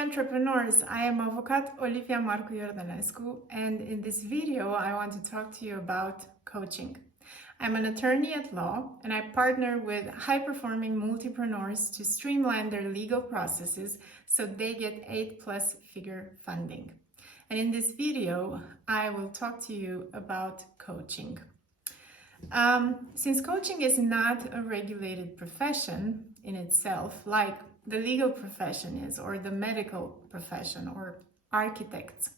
entrepreneurs, I am Avocat Olivia Marcu-Iordanescu, and in this video I want to talk to you about coaching. I'm an attorney at law and I partner with high-performing multipreneurs to streamline their legal processes so they get 8+ figure funding. And in this video I will talk to you about coaching. Since coaching is not a regulated profession in itself, like the legal profession is, or the medical profession, or architects,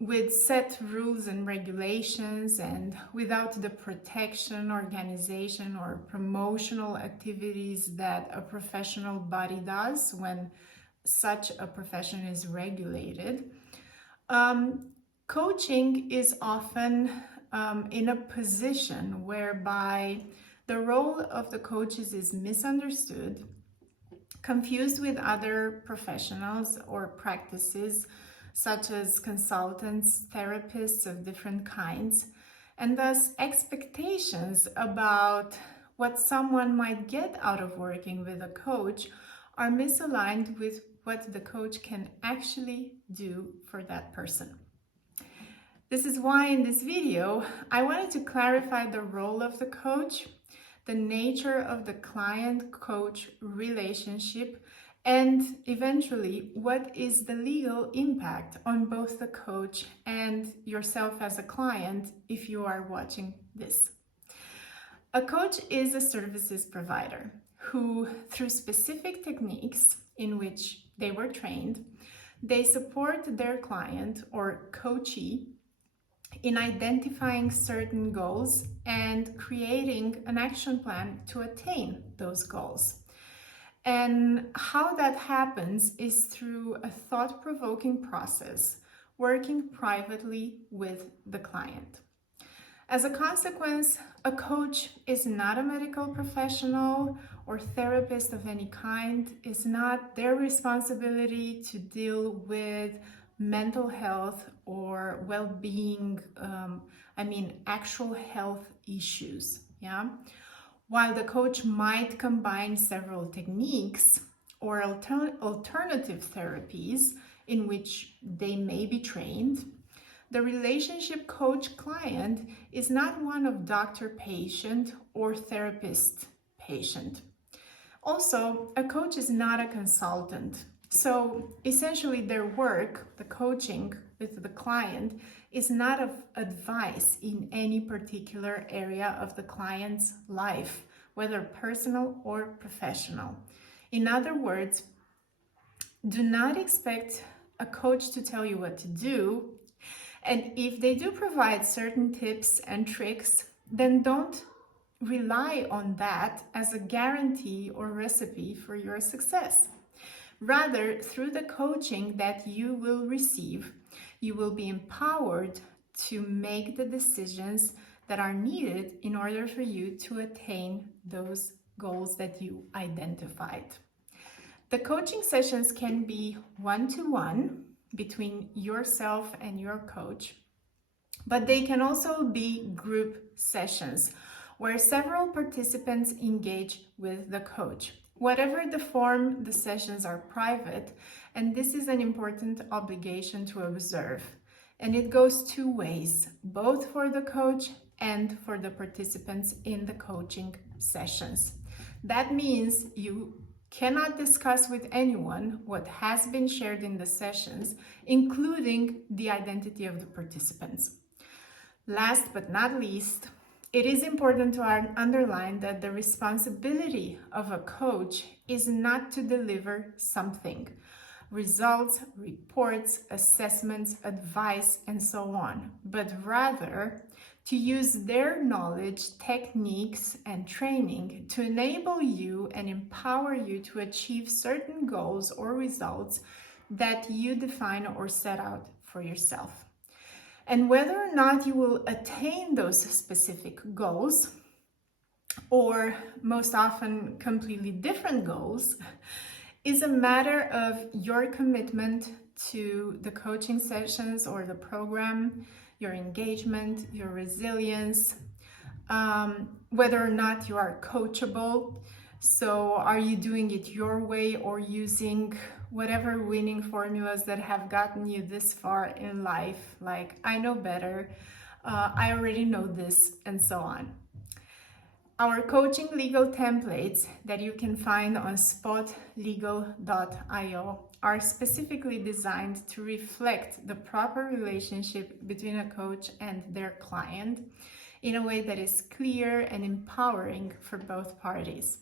with set rules and regulations and without the protection, organization, or promotional activities that a professional body does when such a profession is regulated, coaching is often in a position whereby the role of the coaches is misunderstood, confused with other professionals or practices such as consultants, therapists of different kinds, and thus expectations about what someone might get out of working with a coach are misaligned with what the coach can actually do for that person. This is why in this video, I wanted to clarify the role of the coach, the nature of the client-coach relationship, and eventually, what is the legal impact on both the coach and yourself as a client if you are watching this. A coach is a services provider who, through specific techniques in which they were trained, they support their client or coachee in identifying certain goals and creating an action plan to attain those goals. And how that happens is through a thought-provoking process, working privately with the client. As a consequence, a coach is not a medical professional or therapist of any kind. It's not their responsibility to deal with mental health or well-being, actual health issues, yeah? While the coach might combine several techniques or alternative therapies in which they may be trained, the relationship coach-client is not one of doctor-patient or therapist-patient. Also, a coach is not a consultant. So essentially their work, the coaching with the client, is not of advice in any particular area of the client's life, whether personal or professional. In other words, do not expect a coach to tell you what to do. And if they do provide certain tips and tricks, then don't rely on that as a guarantee or recipe for your success. Rather, through the coaching that you will receive, you will be empowered to make the decisions that are needed in order for you to attain those goals that you identified. The coaching sessions can be one-to-one between yourself and your coach, but they can also be group sessions where several participants engage with the coach. Whatever the form, the sessions are private, and this is an important obligation to observe. And it goes two ways, both for the coach and for the participants in the coaching sessions. That means you cannot discuss with anyone what has been shared in the sessions, including the identity of the participants. Last but not least, it is important to underline that the responsibility of a coach is not to deliver something, results, reports, assessments, advice, and so on, but rather to use their knowledge, techniques, and training to enable you and empower you to achieve certain goals or results that you define or set out for yourself. And whether or not you will attain those specific goals, or most often completely different goals, is a matter of your commitment to the coaching sessions or the program, your engagement, your resilience, whether or not you are coachable, So are you doing it your way or using whatever winning formulas that have gotten you this far in life? Like, I know better, I already know this, and so on. Our coaching legal templates that you can find on spotlegal.io are specifically designed to reflect the proper relationship between a coach and their client in a way that is clear and empowering for both parties.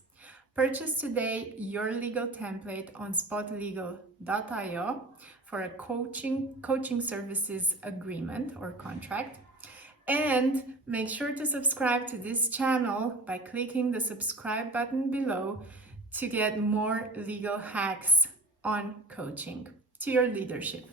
Purchase today your legal template on spotlegal.io for a coaching services agreement or contract. And make sure to subscribe to this channel by clicking the subscribe button below to get more legal hacks on coaching to your leadership.